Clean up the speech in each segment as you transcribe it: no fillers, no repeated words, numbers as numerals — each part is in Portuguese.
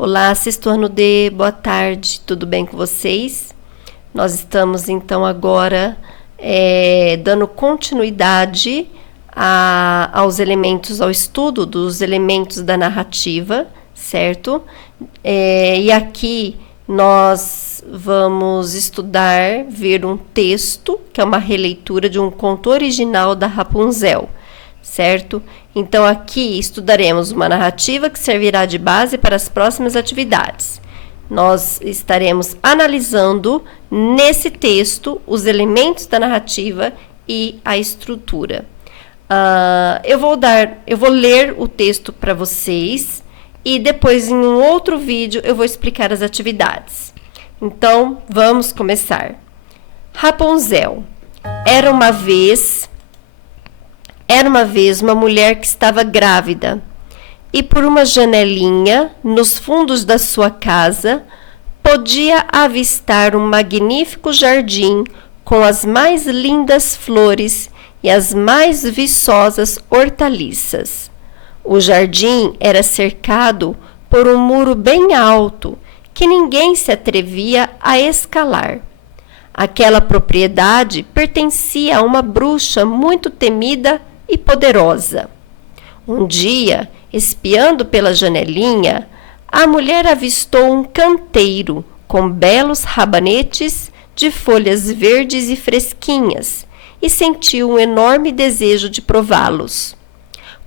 Olá, sexto ano D, boa tarde, tudo bem com vocês? Nós estamos então agora dando continuidade aos elementos, ao estudo dos elementos da narrativa, certo? E aqui nós vamos estudar, ver um texto, que é uma releitura de um conto original da Rapunzel, certo? Então aqui estudaremos uma narrativa que servirá de base para as próximas atividades. Nós estaremos analisando nesse texto os elementos da narrativa e a estrutura. Eu vou ler o texto para vocês e depois em um outro vídeo eu vou explicar as atividades. Então vamos começar. Rapunzel. Era uma vez uma mulher que estava grávida e por uma janelinha nos fundos da sua casa podia avistar um magnífico jardim com as mais lindas flores e as mais viçosas hortaliças. O jardim era cercado por um muro bem alto que ninguém se atrevia a escalar. Aquela propriedade pertencia a uma bruxa muito temida e poderosa. Um dia, espiando pela janelinha, a mulher avistou um canteiro com belos rabanetes de folhas verdes e fresquinhas e sentiu um enorme desejo de prová-los.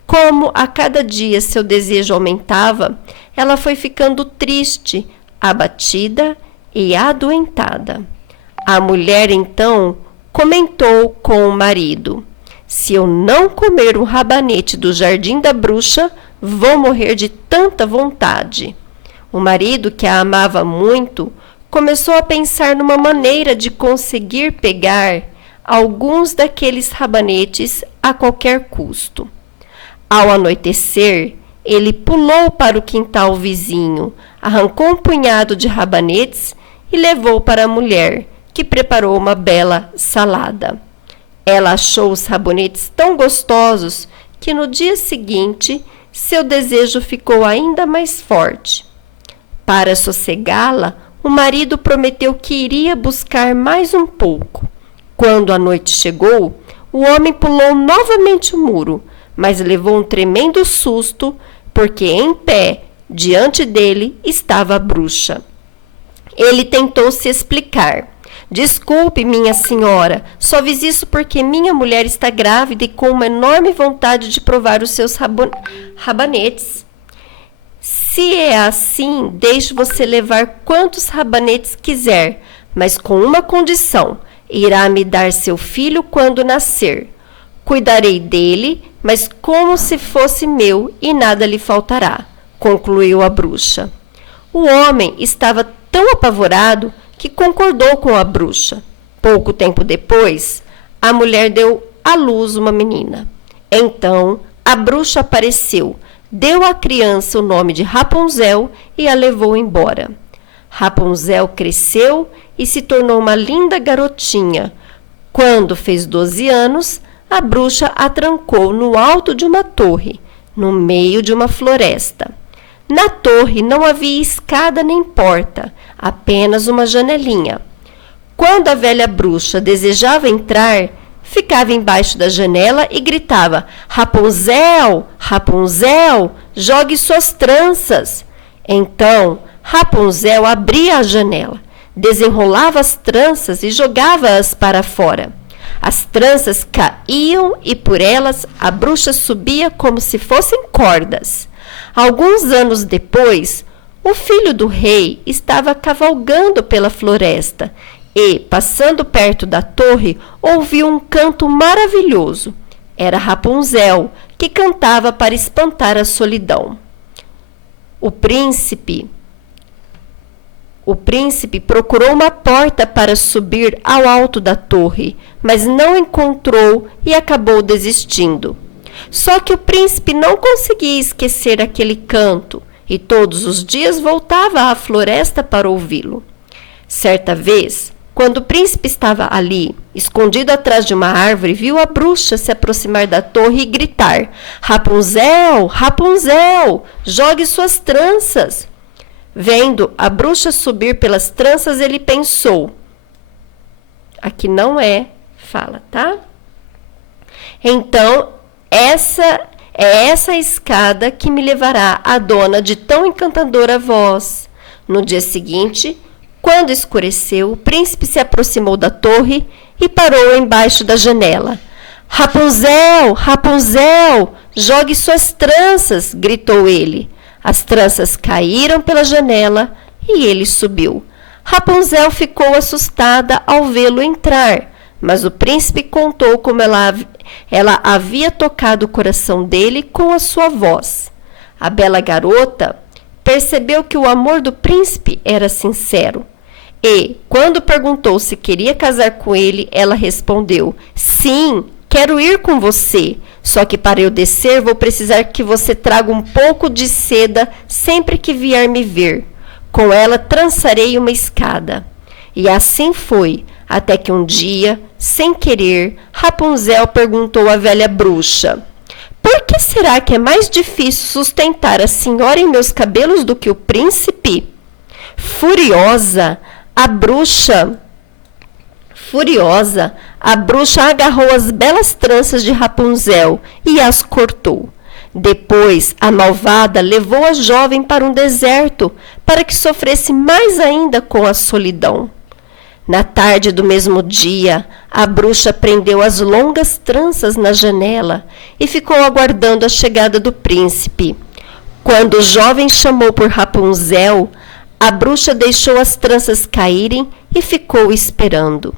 Como a cada dia seu desejo aumentava, ela foi ficando triste, abatida e adoentada. A mulher então comentou com o marido: se eu não comer um rabanete do jardim da bruxa, vou morrer de tanta vontade. O marido, que a amava muito, começou a pensar numa maneira de conseguir pegar alguns daqueles rabanetes a qualquer custo. Ao anoitecer, ele pulou para o quintal vizinho, arrancou um punhado de rabanetes e levou para a mulher, que preparou uma bela salada. Ela achou os rabanetes tão gostosos que no dia seguinte seu desejo ficou ainda mais forte. Para sossegá-la, o marido prometeu que iria buscar mais um pouco. Quando a noite chegou, o homem pulou novamente o muro, mas levou um tremendo susto, porque em pé, diante dele, estava a bruxa. Ele tentou se explicar. Desculpe, minha senhora, só fiz isso porque minha mulher está grávida e com uma enorme vontade de provar os seus rabanetes. Se é assim, deixe você levar quantos rabanetes quiser, mas com uma condição: irá me dar seu filho quando nascer. Cuidarei dele, mas como se fosse meu e nada lhe faltará, concluiu a bruxa. O homem estava tão apavorado que concordou com a bruxa. Pouco tempo depois, a mulher deu à luz uma menina. Então, a bruxa apareceu, deu à criança o nome de Rapunzel e a levou embora. Rapunzel cresceu e se tornou uma linda garotinha. Quando fez 12 anos, a bruxa a trancou no alto de uma torre, no meio de uma floresta. Na torre não havia escada nem porta, apenas uma janelinha. Quando a velha bruxa desejava entrar, ficava embaixo da janela e gritava: Rapunzel, Rapunzel, jogue suas tranças. Então, Rapunzel abria a janela, desenrolava as tranças e jogava-as para fora. As tranças caíam e por elas a bruxa subia como se fossem cordas. Alguns anos depois, o filho do rei estava cavalgando pela floresta e, passando perto da torre, ouviu um canto maravilhoso. Era Rapunzel, que cantava para espantar a solidão. O príncipe procurou uma porta para subir ao alto da torre, mas não encontrou e acabou desistindo. Só que o príncipe não conseguia esquecer aquele canto e todos os dias voltava à floresta para ouvi-lo. Certa vez, quando o príncipe estava ali, escondido atrás de uma árvore, viu a bruxa se aproximar da torre e gritar: Rapunzel, Rapunzel, jogue suas tranças. Vendo a bruxa subir pelas tranças, ele pensou. Aqui não é fala, tá? Então, essa escada que me levará à dona de tão encantadora voz. No dia seguinte, quando escureceu, o príncipe se aproximou da torre e parou embaixo da janela. Rapunzel, Rapunzel, jogue suas tranças, gritou ele. As tranças caíram pela janela e ele subiu. Rapunzel ficou assustada ao vê-lo entrar, mas o príncipe contou como ela havia tocado o coração dele com a sua voz. A bela garota percebeu que o amor do príncipe era sincero. E, quando perguntou se queria casar com ele, ela respondeu: sim, quero ir com você. Só que para eu descer vou precisar que você traga um pouco de seda sempre que vier me ver. Com ela trançarei uma escada. E assim foi, até que um dia, sem querer, Rapunzel perguntou à velha bruxa: por que será que é mais difícil sustentar a senhora em meus cabelos do que o príncipe? Furiosa, a bruxa agarrou as belas tranças de Rapunzel e as cortou. Depois, a malvada levou a jovem para um deserto para que sofresse mais ainda com a solidão. Na tarde do mesmo dia, a bruxa prendeu as longas tranças na janela e ficou aguardando a chegada do príncipe. Quando o jovem chamou por Rapunzel, a bruxa deixou as tranças caírem e ficou esperando.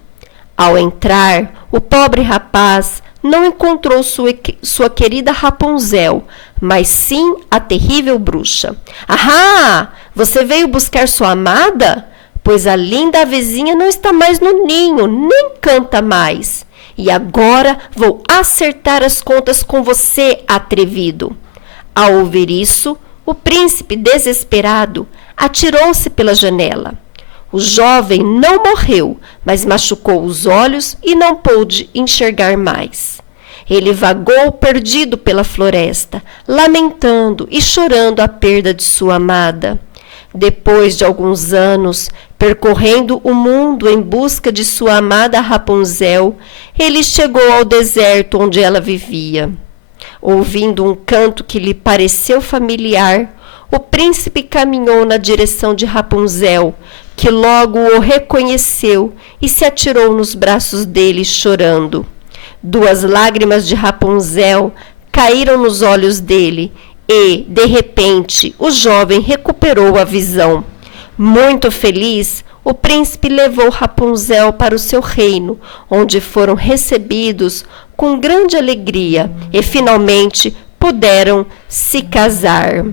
Ao entrar, o pobre rapaz não encontrou sua querida Rapunzel, mas sim a terrível bruxa. Ahá! Você veio buscar sua amada? Pois a linda vizinha não está mais no ninho, nem canta mais. E agora vou acertar as contas com você, atrevido. Ao ouvir isso, o príncipe, desesperado, atirou-se pela janela. O jovem não morreu, mas machucou os olhos e não pôde enxergar mais. Ele vagou perdido pela floresta, lamentando e chorando a perda de sua amada. Depois de alguns anos, percorrendo o mundo em busca de sua amada Rapunzel, ele chegou ao deserto onde ela vivia. Ouvindo um canto que lhe pareceu familiar, o príncipe caminhou na direção de Rapunzel, que logo o reconheceu e se atirou nos braços dele chorando. 2 lágrimas de Rapunzel caíram nos olhos dele e, de repente, o jovem recuperou a visão. Muito feliz, o príncipe levou Rapunzel para o seu reino, onde foram recebidos com grande alegria e finalmente puderam se casar.